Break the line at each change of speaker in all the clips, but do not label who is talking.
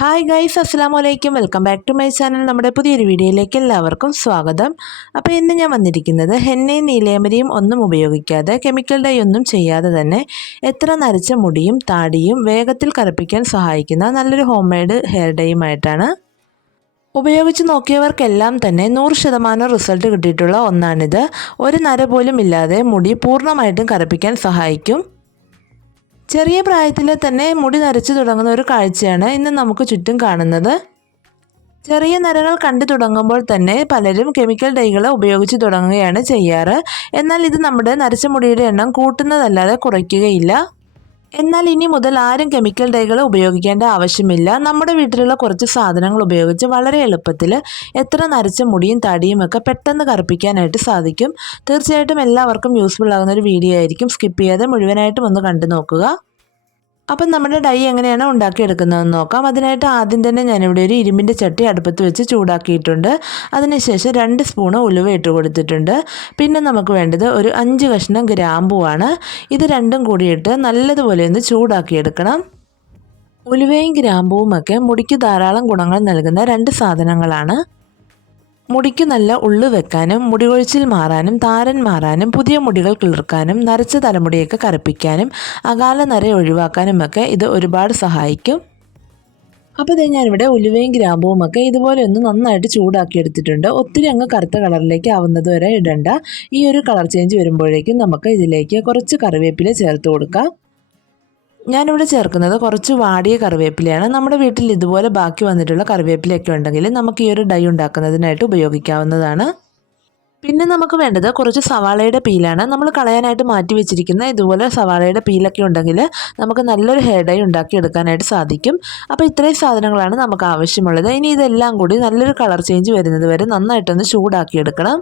Hi guys അസ്സാം വലൈക്കും welcome back to my channel നമ്മുടെ പുതിയൊരു വീഡിയോയിലേക്ക് എല്ലാവർക്കും സ്വാഗതം. അപ്പോൾ ഇന്ന് ഞാൻ വന്നിരിക്കുന്നത് ഹെന്നയും നീലേമരിയും ഒന്നും ഉപയോഗിക്കാതെ കെമിക്കൽ ഡൈ ഒന്നും ചെയ്യാതെ തന്നെ എത്ര നരച്ച മുടിയും താടിയും വേഗത്തിൽ കറുപ്പിക്കാൻ സഹായിക്കുന്ന നല്ലൊരു ഹോം മെയ്ഡ് ഹെയർ ഡൈയുമായിട്ടാണ് ഉപയോഗിച്ച് നോക്കിയവർക്കെല്ലാം തന്നെ നൂറ് ശതമാനം റിസൾട്ട് കിട്ടിയിട്ടുള്ള ഒന്നാണിത്. ഒരു നര പോലും ഇല്ലാതെ മുടി പൂർണമായിട്ടും കറുപ്പിക്കാൻ സഹായിക്കും. ചെറിയ പ്രായത്തിൽ തന്നെ മുടി നരച്ചു തുടങ്ങുന്ന ഒരു കാഴ്ചയാണ് ഇന്ന് നമുക്ക് ചുറ്റും കാണുന്നത്. ചെറിയ നരകൾ കണ്ടു തുടങ്ങുമ്പോൾ തന്നെ പലരും കെമിക്കൽ ഡൈകൾ ഉപയോഗിച്ച് തുടങ്ങുകയാണ് ചെയ്യാറ്. എന്നാൽ ഇത് നമ്മുടെ നരച്ച മുടിയുടെ എണ്ണം കൂട്ടുന്നതല്ലാതെ കുറയ്ക്കുകയില്ല. എന്നാൽ ഇനി മുതൽ ആരും കെമിക്കൽ ഡൈകൾ ഉപയോഗിക്കേണ്ട ആവശ്യമില്ല. നമ്മുടെ വീട്ടിലുള്ള കുറച്ച് സാധനങ്ങൾ ഉപയോഗിച്ച് വളരെ എളുപ്പത്തിൽ എത്ര നരച്ച മുടിയും തടിയും ഒക്കെ പെട്ടെന്ന് കറുപ്പിക്കാനായിട്ട് സാധിക്കും. തീർച്ചയായിട്ടും എല്ലാവർക്കും യൂസ്ഫുൾ ആകുന്ന ഒരു വീഡിയോ ആയിരിക്കും. സ്കിപ്പ് ചെയ്യാതെ മുഴുവനായിട്ടും ഒന്ന് കണ്ടു നോക്കുക. അപ്പം നമ്മുടെ ഡൈ എങ്ങനെയാണ് ഉണ്ടാക്കിയെടുക്കുന്നതെന്ന് നോക്കാം. അതിനായിട്ട് ആദ്യം തന്നെ ഞാനിവിടെ ഒരു ഇരുമ്പിന്റെ ചട്ടി അടുപ്പത്ത് വെച്ച് ചൂടാക്കിയിട്ടുണ്ട്. അതിനുശേഷം രണ്ട് സ്പൂണ് ഉലുവ ഇട്ട് കൊടുത്തിട്ടുണ്ട്. പിന്നെ നമുക്ക് വേണ്ടത് ഒരു അഞ്ച് കഷ്ണം ഗ്രാമ്പുവാണ്. ഇത് രണ്ടും കൂടിയിട്ട് നല്ലതുപോലെ ഒന്ന് ചൂടാക്കിയെടുക്കണം. ഉലുവയും ഗ്രാമ്പുവും ഒക്കെ മുടിക്ക് ധാരാളം ഗുണങ്ങൾ നൽകുന്ന രണ്ട് സാധനങ്ങളാണ്. മുടിക്ക് നല്ല ഉള്ളു വെക്കാനും മുടി കൊഴിച്ചിൽ മാറാനും താരൻ മാറാനും പുതിയ മുടികൾ കിളിർക്കാനും നരച്ച തലമുടിയൊക്കെ കറുപ്പിക്കാനും അകാല നര ഒഴിവാക്കാനുമൊക്കെ ഇത് ഒരുപാട് സഹായിക്കും. അപ്പോൾ ഇത് ഞാനിവിടെ ഉലുവയും ഗ്രാമ്പുവും ഒക്കെ ഇതുപോലെ ഒന്ന് നന്നായിട്ട് ചൂടാക്കി എടുത്തിട്ടുണ്ട് ഒത്തിരി അങ്ങ് കറുത്ത കളറിലേക്ക് ആവുന്നത് വരെ ഇടണ്ട. ഈ ഒരു കളർ ചേഞ്ച് വരുമ്പോഴേക്കും നമുക്ക് ഇതിലേക്ക് കുറച്ച് കറിവേപ്പില ചേർത്ത് കൊടുക്കാം. ഞാനിവിടെ ചേർക്കുന്നത് കുറച്ച് വാടിയ കറിവേപ്പിലയാണ്. നമ്മുടെ വീട്ടിൽ ഇതുപോലെ ബാക്കി വന്നിട്ടുള്ള കറിവേപ്പിലയൊക്കെ ഉണ്ടെങ്കിൽ നമുക്ക് ഈ ഒരു ഡൈ ഉണ്ടാക്കുന്നതിനായിട്ട് ഉപയോഗിക്കാവുന്നതാണ്. പിന്നെ നമുക്ക് വേണ്ടത് കുറച്ച് സവാളയുടെ പീലാണ്. നമ്മൾ കളയാനായിട്ട് മാറ്റി വെച്ചിരിക്കുന്ന ഇതുപോലെ സവാളയുടെ പീലൊക്കെ ഉണ്ടെങ്കിൽ നമുക്ക് നല്ലൊരു ഹെയർ ഡൈ ഉണ്ടാക്കിയെടുക്കാനായിട്ട് സാധിക്കും. അപ്പോൾ ഇത്രയും സാധനങ്ങളാണ് നമുക്ക് ആവശ്യമുള്ളത്. ഇനി ഇതെല്ലാം കൂടി നല്ലൊരു കളർ ചേഞ്ച് വരുന്നത് വരെ നന്നായിട്ടൊന്ന് ചൂടാക്കിയെടുക്കണം.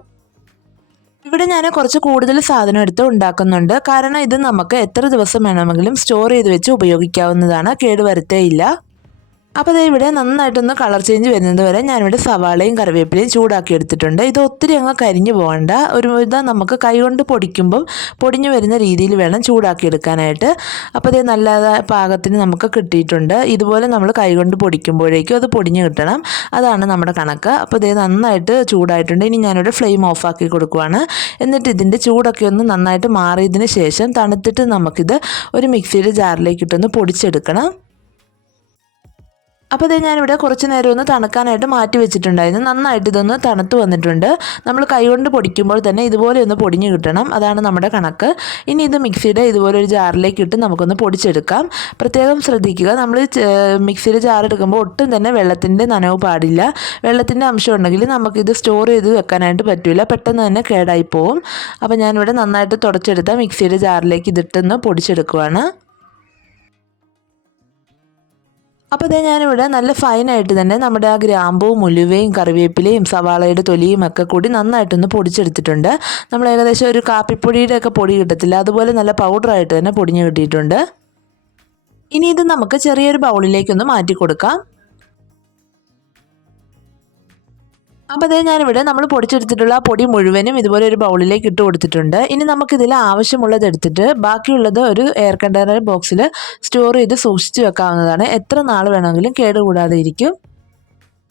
ഇവിടെ ഞാൻ കുറച്ച് കൂടുതൽ സാധനം എടുത്ത് ഉണ്ടാക്കുന്നുണ്ട്. കാരണം ഇത് നമുക്ക് എത്ര ദിവസം വേണമെങ്കിലും സ്റ്റോർ ചെയ്ത് വെച്ച് ഉപയോഗിക്കാവുന്നതാണ്. കേടുവരുത്തേയില്ല. അപ്പോൾ ഇത് ഇവിടെ നന്നായിട്ടൊന്ന് കളർ ചേഞ്ച് വരുന്നത് വരെ ഞാനിവിടെ സവാളയും കറിവേപ്പിലയും ചൂടാക്കി എടുത്തിട്ടുണ്ട്. ഇത് ഒത്തിരി അങ്ങ് കരിഞ്ഞു പോകണ്ട. ഒരു ഇതാ നമുക്ക് കൈകൊണ്ട് പൊടിക്കുമ്പം പൊടിഞ്ഞു വരുന്ന രീതിയിൽ വേണം ചൂടാക്കി എടുക്കാനായിട്ട്. അപ്പോൾ ഇത് നല്ല പാകത്തിന് നമുക്ക് കിട്ടിയിട്ടുണ്ട്. ഇതുപോലെ നമ്മൾ കൈകൊണ്ട് പൊടിക്കുമ്പോഴേക്കും അത് പൊടിഞ്ഞു കിട്ടണം. അതാണ് നമ്മുടെ കണക്ക്. അപ്പോൾ ഇത് നന്നായിട്ട് ചൂടായിട്ടുണ്ട്. ഇനി ഞാനിവിടെ ഫ്ലെയിം ഓഫാക്കി കൊടുക്കുവാണ്. എന്നിട്ട് ഇതിന്റെ ചൂടൊക്കെ ഒന്ന് നന്നായിട്ട് മാറിയതിന് ശേഷം തണുത്തിട്ട് നമുക്കിത് ഒരു മിക്സിയുടെ ജാറിലേക്ക് ഇട്ടൊന്ന് പൊടിച്ചെടുക്കണം. അപ്പോൾ ഇത് ഞാനിവിടെ കുറച്ച് നേരം ഒന്ന് തണുക്കാനായിട്ട് മാറ്റി വെച്ചിട്ടുണ്ടായിരുന്നു. നന്നായിട്ട് ഇതൊന്ന് തണുത്ത് വന്നിട്ടുണ്ട്. നമ്മൾ കൈകൊണ്ട് പൊടിക്കുമ്പോൾ തന്നെ ഇതുപോലെ ഒന്ന് പൊടിഞ്ഞ് കിട്ടണം. അതാണ് നമ്മുടെ കണക്ക്. ഇനി ഇത് മിക്സിയുടെ ഇതുപോലെ ഒരു ജാറിലേക്ക് ഇട്ട് നമുക്കൊന്ന് പൊടിച്ചെടുക്കാം. പ്രത്യേകം ശ്രദ്ധിക്കുക. നമ്മൾ മിക്സിയുടെ ജാറെടുക്കുമ്പോൾ ഒട്ടും തന്നെ വെള്ളത്തിന്റെ നനവ് പാടില്ല. വെള്ളത്തിന്റെ അംശം ഉണ്ടെങ്കിൽ നമുക്കിത് സ്റ്റോർ ചെയ്ത് വെക്കാനായിട്ട് പറ്റില്ല പെട്ടെന്ന് തന്നെ കേടായി പോവും. അപ്പോൾ ഞാനിവിടെ നന്നായിട്ട് തുടച്ചെടുത്ത മിക്സിയുടെ ജാറിലേക്ക് ഇതിട്ടൊന്ന് പൊടിച്ചെടുക്കുവാണ്. അപ്പോൾ ഇതേ ഞാനിവിടെ നല്ല ഫൈനായിട്ട് തന്നെ നമ്മുടെ ആ ഗ്രാമ്പവും ഉലുവയും കറിവേപ്പിലയും സവാളയുടെ തൊലിയും ഒക്കെ കൂടി നന്നായിട്ടൊന്ന് പൊടിച്ചെടുത്തിട്ടുണ്ട്. നമ്മൾ ഏകദേശം ഒരു കാപ്പിപ്പൊടിയുടെ ഒക്കെ പൊടി കിട്ടത്തില്ല. അതുപോലെ നല്ല പൗഡറായിട്ട് തന്നെ പൊടിഞ്ഞ് കിട്ടിയിട്ടുണ്ട്. ഇനി ഇത് നമുക്ക് ചെറിയൊരു ബൗളിലേക്കൊന്ന് മാറ്റി കൊടുക്കാം അപ്പോൾ അതേ ഞാനിവിടെ നമ്മൾ പൊടിച്ചെടുത്തിട്ടുള്ള പൊടി മുഴുവനും ഇതുപോലെ ഒരു ബൗളിലേക്ക് ഇട്ട് കൊടുത്തിട്ടുണ്ട്. ഇനി നമുക്കിതിൽ ആവശ്യമുള്ളത് എടുത്തിട്ട് ബാക്കിയുള്ളത് ഒരു എയർ കണ്ടെയ്നർ ബോക്സിൽ സ്റ്റോർ ചെയ്ത് സൂക്ഷിച്ച് വെക്കാവുന്നതാണ്. എത്ര നാൾ വേണമെങ്കിലും കേടുകൂടാതെ ഇരിക്കും.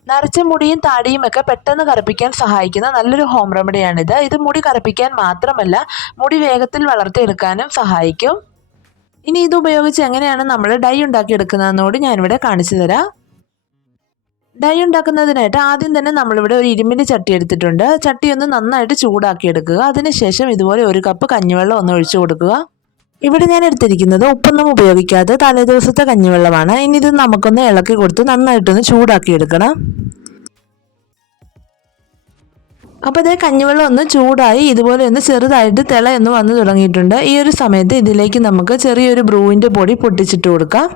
നരച്ച മുടിയും താടിയും ഒക്കെ പെട്ടെന്ന് കറുപ്പിക്കാൻ സഹായിക്കുന്ന നല്ലൊരു ഹോം റെമഡിയാണിത് ഇത് മുടി കറുപ്പിക്കാൻ മാത്രമല്ല മുടി വേഗത്തിൽ വളർത്തിയെടുക്കാനും സഹായിക്കും. ഇനി ഇത് ഉപയോഗിച്ച് എങ്ങനെയാണ് നമ്മൾ ഡൈ ഉണ്ടാക്കിയെടുക്കുന്നതെന്നോട് ഞാനിവിടെ കാണിച്ചു തരാം. ഡൈ ഉണ്ടാക്കുന്നതിനായിട്ട് ആദ്യം തന്നെ നമ്മളിവിടെ ഒരു ഇരുമ്പിന്റെ ചട്ടി എടുത്തിട്ടുണ്ട്. ചട്ടി ഒന്ന് നന്നായിട്ട് ചൂടാക്കി എടുക്കുക അതിനുശേഷം ഇതുപോലെ ഒരു കപ്പ് കഞ്ഞിവെള്ളം ഒന്ന് ഒഴിച്ചു കൊടുക്കുക. ഇവിടെ ഞാൻ എടുത്തിരിക്കുന്നത് ഉപ്പൊന്നും ഉപയോഗിക്കാതെ തലേദിവസത്തെ കഞ്ഞിവെള്ളമാണ്. ഇനി ഇത് നമുക്കൊന്ന് ഇളക്കി കൊടുത്ത് നന്നായിട്ടൊന്ന് ചൂടാക്കി എടുക്കണം അപ്പോൾ ഇതേ കഞ്ഞിവെള്ളം ഒന്ന് ചൂടായി ഇതുപോലെ ഒന്ന് ചെറുതായിട്ട് തിള വന്ന് വന്നു തുടങ്ങിയിട്ടുണ്ട്. ഈ ഒരു സമയത്ത് ഇതിലേക്ക് നമുക്ക് ചെറിയൊരു ബ്രൂവിന്റെ പൊടി പൊട്ടിച്ചിട്ട് കൊടുക്കാം.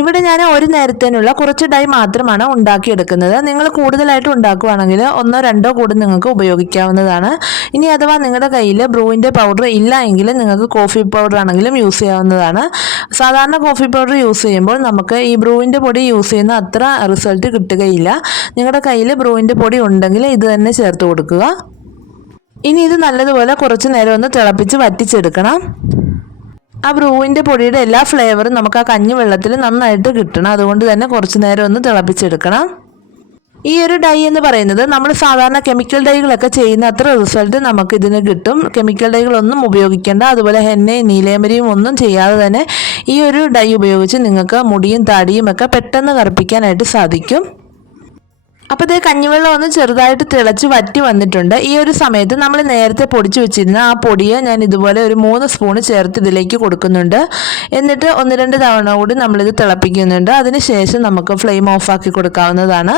ഇവിടെ ഞാൻ ഒരു നേരത്തേനുള്ള കുറച്ച് ഡൈ മാത്രമാണ് ഉണ്ടാക്കിയെടുക്കുന്നത്. നിങ്ങൾ കൂടുതലായിട്ട് ഉണ്ടാക്കുവാണെങ്കിൽ ഒന്നോ രണ്ടോ കൂടി നിങ്ങൾക്ക് ഉപയോഗിക്കാവുന്നതാണ്. ഇനി അഥവാ നിങ്ങളുടെ കയ്യിൽ ബ്രൂവിന്റെ പൗഡർ ഇല്ല എങ്കിൽ നിങ്ങൾക്ക് കോഫി പൗഡർ ആണെങ്കിലും യൂസ് ചെയ്യാവുന്നതാണ്. സാധാരണ കോഫി പൗഡർ യൂസ് ചെയ്യുമ്പോൾ നമുക്ക് ഈ ബ്രൂവിന്റെ പൊടി യൂസ് ചെയ്യുന്ന അത്ര റിസൾട്ട് കിട്ടുകയില്ല. നിങ്ങളുടെ കയ്യിൽ ബ്രൂവിന്റെ പൊടി ഉണ്ടെങ്കിൽ ഇത് തന്നെ ചേർത്ത് കൊടുക്കുക. ഇനി ഇത് നല്ലതുപോലെ കുറച്ച് നേരം ഒന്ന് തിളപ്പിച്ച് വറ്റിച്ചെടുക്കണം. ആ ബ്രൂവിന്റെ പൊടിയുടെ എല്ലാ ഫ്ലേവറും നമുക്ക് ആ കഞ്ഞി വെള്ളത്തിൽ നന്നായിട്ട് കിട്ടണം. അതുകൊണ്ട് തന്നെ കുറച്ച് നേരം ഒന്ന് തിളപ്പിച്ചെടുക്കണം. ഈ ഒരു ഡൈ എന്ന് പറയുന്നത് നമ്മൾ സാധാരണ കെമിക്കൽ ഡൈകളൊക്കെ ചെയ്യുന്ന അത്ര റിസൾട്ട് നമുക്ക് ഇതിന് കിട്ടും. കെമിക്കൽ ഡൈകളൊന്നും ഉപയോഗിക്കേണ്ട. അതുപോലെ ഹെന്നയും നീലേമരിയും ഒന്നും ചെയ്യാതെ തന്നെ ഈ ഒരു ഡൈ ഉപയോഗിച്ച് നിങ്ങൾക്ക് മുടിയും താടിയും ഒക്കെ പെട്ടെന്ന് കറുപ്പിക്കാനായിട്ട് സാധിക്കും. അപ്പോൾ ഇതേ കഞ്ഞിവെള്ളം ഒന്ന് ചെറുതായിട്ട് തിളച്ച് വറ്റി വന്നിട്ടുണ്ട്. ഈ ഒരു സമയത്ത് നമ്മൾ നേരത്തെ പൊടിച്ചു വെച്ചിരുന്ന ആ പൊടിയെ ഞാൻ ഇതുപോലെ ഒരു മൂന്ന് സ്പൂണ് ചേർത്ത് ഇതിലേക്ക് കൊടുക്കുന്നുണ്ട്. എന്നിട്ട് ഒന്ന് രണ്ട് തവണ കൂടി നമ്മളിത് തിളപ്പിക്കുന്നുണ്ട്. അതിനുശേഷം നമുക്ക് ഫ്ലെയിം ഓഫാക്കി കൊടുക്കാവുന്നതാണ്.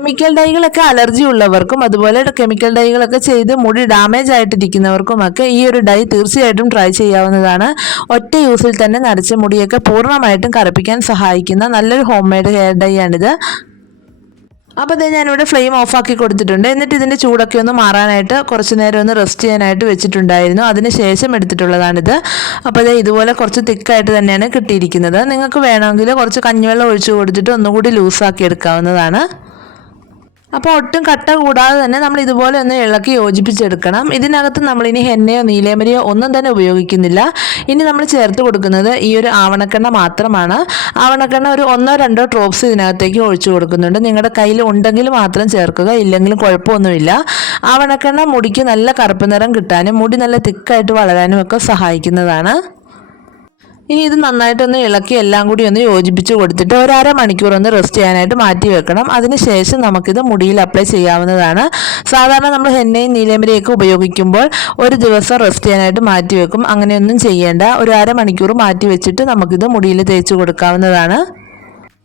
കെമിക്കൽ ഡൈകളൊക്കെ അലർജി ഉള്ളവർക്കും അതുപോലെ കെമിക്കൽ ഡൈകളൊക്കെ ചെയ്ത് മുടി ഡാമേജ് ആയിട്ടിരിക്കുന്നവർക്കും ഒക്കെ ഈ ഒരു ഡൈ തീർച്ചയായിട്ടും ട്രൈ ചെയ്യാവുന്നതാണ്. ഒറ്റ യൂസിൽ തന്നെ നരച്ച മുടിയൊക്കെ പൂർണമായിട്ടും കറുപ്പിക്കാൻ സഹായിക്കുന്ന നല്ലൊരു ഹോം മെയ്ഡ് ഹെയർ ഡൈ ആണിത്. അപ്പോൾ ഞാൻ ഞാനിവിടെ ഫ്ലെയിം ഓഫാക്കി കൊടുത്തിട്ടുണ്ട്. എന്നിട്ട് ഇതിന്റെ ചൂടൊക്കെ ഒന്ന് മാറാനായിട്ട് കുറച്ച് നേരം ഒന്ന് റെസ്റ്റ് ചെയ്യാനായിട്ട് വെച്ചിട്ടുണ്ടായിരുന്നു. അതിന് ശേഷം എടുത്തിട്ടുള്ളതാണിത്. അപ്പോൾ ഇത് ഇതുപോലെ കുറച്ച് തിക്കായിട്ട് തന്നെയാണ് കിട്ടിയിരിക്കുന്നത്. നിങ്ങൾക്ക് വേണമെങ്കിൽ കുറച്ച് കഞ്ഞിവെള്ളം ഒഴിച്ചു കൊടുത്തിട്ട് ഒന്നുകൂടി ലൂസാക്കി എടുക്കാവുന്നതാണ്. അപ്പോൾ ഒട്ടും കട്ട കൂടാതെ തന്നെ നമ്മൾ ഇതുപോലെ ഒന്ന് ഇളക്കി യോജിപ്പിച്ചെടുക്കണം. ഇതിനകത്ത് നമ്മൾ ഇനി ഹെന്നയോ നീലേമരിയോ ഒന്നും തന്നെ ഉപയോഗിക്കുന്നില്ല. ഇനി നമ്മൾ ചേർത്ത് കൊടുക്കുന്നത് ഈ ഒരു ആവണക്കെണ്ണ മാത്രമാണ്. ആവണക്കെണ്ണ ഒരു ഒന്നോ രണ്ടോ ഡ്രോപ്സ് ഇതിനകത്തേക്ക് ഒഴിച്ചു കൊടുക്കുന്നുണ്ട്. നിങ്ങളുടെ കയ്യിൽ ഉണ്ടെങ്കിൽ മാത്രം ചേർക്കുക ഇല്ലെങ്കിലും കുഴപ്പമൊന്നുമില്ല. ആവണക്കെണ്ണ മുടിക്ക് നല്ല കറുപ്പ് നിറം കിട്ടാനും മുടി നല്ല തിക്കായിട്ട് വളരാനും ഒക്കെ സഹായിക്കുന്നതാണ്. ഇനി ഇത് നന്നായിട്ടൊന്ന് ഇളക്കി എല്ലാം കൂടി ഒന്ന് യോജിപ്പിച്ച് കൊടുത്തിട്ട് ഒരു അര മണിക്കൂർ ഒന്ന് റെസ്റ്റ് ചെയ്യാനായിട്ട് മാറ്റി വെക്കണം. അതിനുശേഷം നമുക്കിത് മുടിയിൽ അപ്ലൈ ചെയ്യാവുന്നതാണ്. സാധാരണ നമ്മൾ ഹെന്നയും നീലമരയൊക്കെ ഉപയോഗിക്കുമ്പോൾ ഒരു ദിവസം റെസ്റ്റ് ചെയ്യാനായിട്ട് മാറ്റി വെക്കും. അങ്ങനെയൊന്നും ചെയ്യേണ്ട. ഒരു അര മണിക്കൂർ മാറ്റി വെച്ചിട്ട് നമുക്കിത് മുടിയിൽ തേച്ച് കൊടുക്കാവുന്നതാണ്.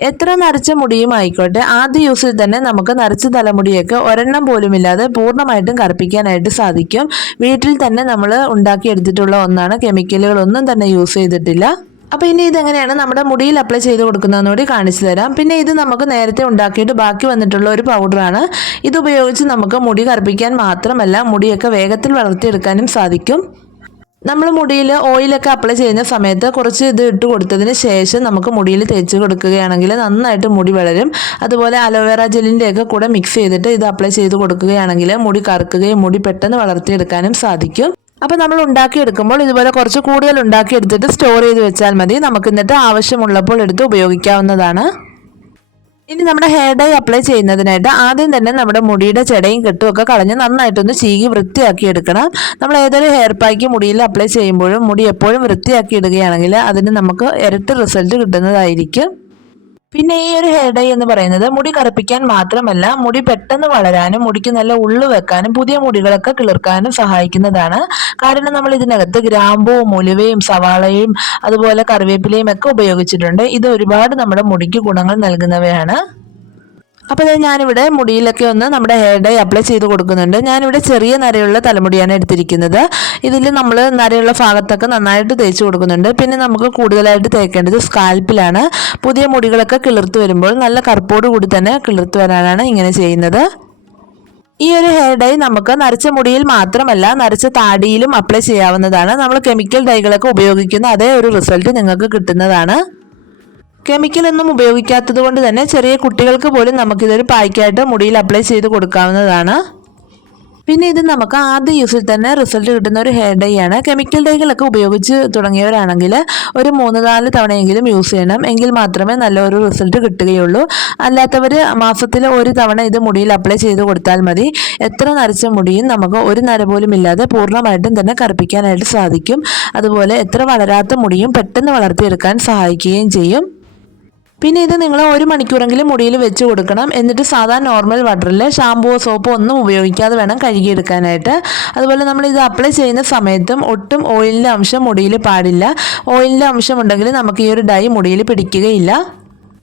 എത്ര നരച്ച മുടിയും ആയിക്കോട്ടെ ആദ്യ യൂസിൽ തന്നെ നമുക്ക് നരച്ച തലമുടിയൊക്കെ ഒരെണ്ണം പോലും ഇല്ലാതെ പൂർണമായിട്ടും കറുപ്പിക്കാനായിട്ട് സാധിക്കും. വീട്ടിൽ തന്നെ നമ്മൾ ഉണ്ടാക്കിയെടുത്തിട്ടുള്ള ഒന്നാണ്. കെമിക്കലുകളൊന്നും തന്നെ യൂസ് ചെയ്തിട്ടില്ല. അപ്പോൾ ഇനി ഇതെങ്ങനെയാണ് നമ്മുടെ മുടിയിൽ അപ്ലൈ ചെയ്ത് കൊടുക്കുന്നതെന്ന് കൂടി കാണിച്ചു തരാം. പിന്നെ ഇത് നമുക്ക് നേരത്തെ ഉണ്ടാക്കിയിട്ട് ബാക്കി വന്നിട്ടുള്ള ഒരു പൗഡറാണ്. ഇത് ഉപയോഗിച്ച് നമുക്ക് മുടി കറുപ്പിക്കാൻ മാത്രമല്ല മുടിയൊക്കെ വേഗത്തിൽ വളർത്തിയെടുക്കാനും സാധിക്കും. നമ്മൾ മുടിയിൽ ഓയിലൊക്കെ അപ്ലൈ ചെയ്യുന്ന സമയത്ത് കുറച്ച് ഇത് ഇട്ട് കൊടുത്തതിന് ശേഷം നമുക്ക് മുടിയിൽ തേച്ച് കൊടുക്കുകയാണെങ്കിൽ നന്നായിട്ട് മുടി വളരും. അതുപോലെ അലോവേറ ജെല്ലിന്റെയൊക്കെ കൂടെ മിക്സ് ചെയ്തിട്ട് ഇത് അപ്ലൈ ചെയ്ത് കൊടുക്കുകയാണെങ്കിൽ മുടി കറുക്കുകയും മുടി പെട്ടെന്ന് വളർത്തിയെടുക്കാനും സാധിക്കും. അപ്പോൾ നമ്മൾ ഉണ്ടാക്കിയെടുക്കുമ്പോൾ ഇതുപോലെ കുറച്ച് കൂടുതൽ ഉണ്ടാക്കിയെടുത്തിട്ട് സ്റ്റോർ ചെയ്ത് വെച്ചാൽ മതി. നമുക്ക് എന്നിട്ട് ആവശ്യമുള്ളപ്പോൾ എടുത്ത് ഉപയോഗിക്കാവുന്നതാണ്. ഇനി നമ്മുടെ ഹെയർ ഡൈ അപ്ലൈ ചെയ്യുന്നതിനായിട്ട് ആദ്യം തന്നെ നമ്മുടെ മുടിയുടെ ചെടയും കെട്ടും ഒക്കെ കളഞ്ഞ് നന്നായിട്ടൊന്ന് ചീകി വൃത്തിയാക്കി എടുക്കണം. നമ്മൾ ഏതൊരു ഹെയർ പാക്ക് മുടിയിൽ അപ്ലൈ ചെയ്യുമ്പോഴും മുടി എപ്പോഴും വൃത്തിയാക്കി ഇടുകയാണെങ്കിൽ അതിന് നമുക്ക് ഇരട്ടി റിസൾട്ട് കിട്ടുന്നതായിരിക്കും. പിന്നെ ഈ ഒരു ഹെയർ ഡൈ എന്ന് പറയുന്നത് മുടി കറുപ്പിക്കാൻ മാത്രമല്ല മുടി പെട്ടെന്ന് വളരാനും മുടിക്ക് നല്ല ഉള്ളു വെക്കാനും പുതിയ മുടികളൊക്കെ കിളിർക്കാനും സഹായിക്കുന്നതാണ്. കാരണം നമ്മൾ ഇതിനകത്ത് ഗ്രാമ്പുവും മുലുവയും സവാളയും അതുപോലെ കറിവേപ്പിലയും ഒക്കെ ഉപയോഗിച്ചിട്ടുണ്ട്. ഇത് ഒരുപാട് നമ്മുടെ മുടിക്ക് ഗുണങ്ങൾ നൽകുന്നവയാണ്. അപ്പോൾ ഞാനിവിടെ മുടിയിലൊക്കെ ഒന്ന് നമ്മുടെ ഹെയർ ഡൈ അപ്ലൈ ചെയ്ത് കൊടുക്കുന്നുണ്ട്. ഞാനിവിടെ ചെറിയ നരയുള്ള തലമുടിയാണ് എടുത്തിരിക്കുന്നത്. ഇതിൽ നമ്മൾ നരയുള്ള ഭാഗത്തൊക്കെ നന്നായിട്ട് തേച്ച് കൊടുക്കുന്നുണ്ട്. പിന്നെ നമുക്ക് കൂടുതലായിട്ട് തേക്കേണ്ടത് സ്കാൽപ്പിലാണ് പുതിയ മുടികളൊക്കെ കിളിർത്ത് വരുമ്പോൾ നല്ല കറുപ്പോട് കൂടി തന്നെ കിളിർത്ത് വരാനാണ് ഇങ്ങനെ ചെയ്യുന്നത്. ഈ ഒരു ഹെയർ ഡൈ നമുക്ക് നരച്ച മുടിയിൽ മാത്രമല്ല നരച്ച താടിയിലും അപ്ലൈ ചെയ്യാവുന്നതാണ്. നമ്മൾ കെമിക്കൽ ഡൈകളൊക്കെ ഉപയോഗിക്കുന്ന അതേ ഒരു റിസൾട്ട് നിങ്ങൾക്ക് കിട്ടുന്നതാണ്. കെമിക്കൽ ഒന്നും ഉപയോഗിക്കാത്തത് കൊണ്ട് തന്നെ ചെറിയ കുട്ടികൾക്ക് പോലും നമുക്കിതൊരു പായ്ക്കായിട്ട് മുടിയിൽ അപ്ലൈ ചെയ്ത് കൊടുക്കാവുന്നതാണ്. പിന്നെ ഇത് നമുക്ക് ആദ്യ യൂസിൽ തന്നെ റിസൾട്ട് കിട്ടുന്ന ഒരു ഹെയർ ഡൈ ആണ്. കെമിക്കൽ ഡൈകളൊക്കെ ഉപയോഗിച്ച് തുടങ്ങിയവരാണെങ്കിൽ ഒരു മൂന്ന് നാല് തവണയെങ്കിലും യൂസ് ചെയ്യണം. എങ്കിൽ മാത്രമേ നല്ലൊരു റിസൾട്ട് കിട്ടുകയുള്ളൂ. അല്ലാത്തവർ മാസത്തിൽ ഒരു തവണ ഇത് മുടിയിൽ അപ്ലൈ ചെയ്ത് കൊടുത്താൽ മതി. എത്ര നരച്ച മുടിയും നമുക്ക് ഒരു നര പോലും ഇല്ലാതെ പൂർണമായിട്ടും തന്നെ കറുപ്പിക്കാനായിട്ട് സാധിക്കും. അതുപോലെ എത്ര വളരാത്ത മുടിയും പെട്ടെന്ന് വളർത്തിയെടുക്കാൻ സഹായിക്കുകയും ചെയ്യും. പിന്നെ ഇത് നിങ്ങൾ ഒരു മണിക്കൂറെങ്കിലും മുടിയിൽ വെച്ച് കൊടുക്കണം. എന്നിട്ട് സാധാരണ നോർമൽ വാട്ടറിൽ ഷാമ്പുവോ സോപ്പോ ഒന്നും ഉപയോഗിക്കാതെ വേണം കഴുകിയെടുക്കാനായിട്ട്. അതുപോലെ നമ്മൾ ഇത് അപ്ലൈ ചെയ്യുന്ന സമയത്തും ഒട്ടും ഓയിലിന്റെ അംശം മുടിയിൽ പാടില്ല. ഓയിലിന്റെ അംശം ഉണ്ടെങ്കിൽ നമുക്ക് ഈ ഒരു ഡൈ മുടിയിൽ പിടിക്കുകയില്ല.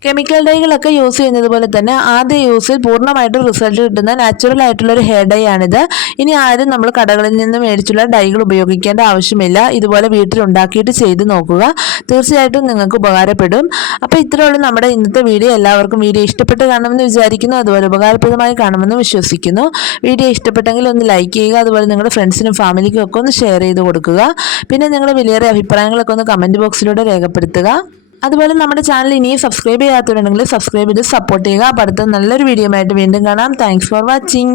കെമിക്കൽ ഡൈകളൊക്കെ യൂസ് ചെയ്യുന്നത് പോലെ തന്നെ ആദ്യ യൂസിൽ പൂർണമായിട്ടും റിസൾട്ട് കിട്ടുന്ന നാച്ചുറൽ ആയിട്ടുള്ള ഒരു ഹെയർ ഡൈ ആണിത്. ഇനി ആരും നമ്മൾ കടകളിൽ നിന്ന് മേടിച്ചുള്ള ഡൈകൾ ഉപയോഗിക്കേണ്ട ആവശ്യമില്ല. ഇതുപോലെ വീട്ടിൽ ഉണ്ടാക്കിയിട്ട് ചെയ്ത് നോക്കുക. തീർച്ചയായിട്ടും നിങ്ങൾക്ക് ഉപകാരപ്പെടും. അപ്പോൾ ഇത്രയുള്ള നമ്മുടെ ഇന്നത്തെ വീഡിയോ. എല്ലാവർക്കും വീഡിയോ ഇഷ്ടപ്പെട്ട് കാണുമെന്ന് വിചാരിക്കുന്നു. അതുപോലെ ഉപകാരപ്രദമായി കാണുമെന്ന് വിശ്വസിക്കുന്നു. വീഡിയോ ഇഷ്ടപ്പെട്ടെങ്കിൽ ഒന്ന് ലൈക്ക് ചെയ്യുക. അതുപോലെ നിങ്ങളുടെ ഫ്രണ്ട്സിനും ഫാമിലിക്കും ഒക്കെ ഒന്ന് ഷെയർ ചെയ്ത് കൊടുക്കുക. പിന്നെ നിങ്ങളുടെ വിലയേറിയ അഭിപ്രായങ്ങളൊക്കെ ഒന്ന് കമന്റ് ബോക്സിലൂടെ രേഖപ്പെടുത്തുക. അതുപോലെ നമ്മുടെ ചാനൽ ഇനിയും സബ്സ്ക്രൈബ് ചെയ്യാത്തവരുണ്ടെങ്കിൽ സബ്സ്ക്രൈബ് ചെയ്ത് സപ്പോർട്ട് ചെയ്യുക. അപ്പോൾ അടുത്ത നല്ലൊരു വീഡിയോ ആയിട്ട് വീണ്ടും കാണാം. Thanks for watching